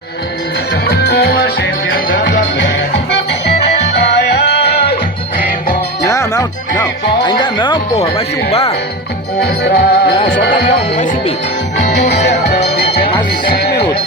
Com a gente andando a pé. Ai, ai, que bom. Não. Ainda não, porra. Vai chumbar. Mostrar Não, só tá não vai subir. no sertão de Mais uns 5 minutos.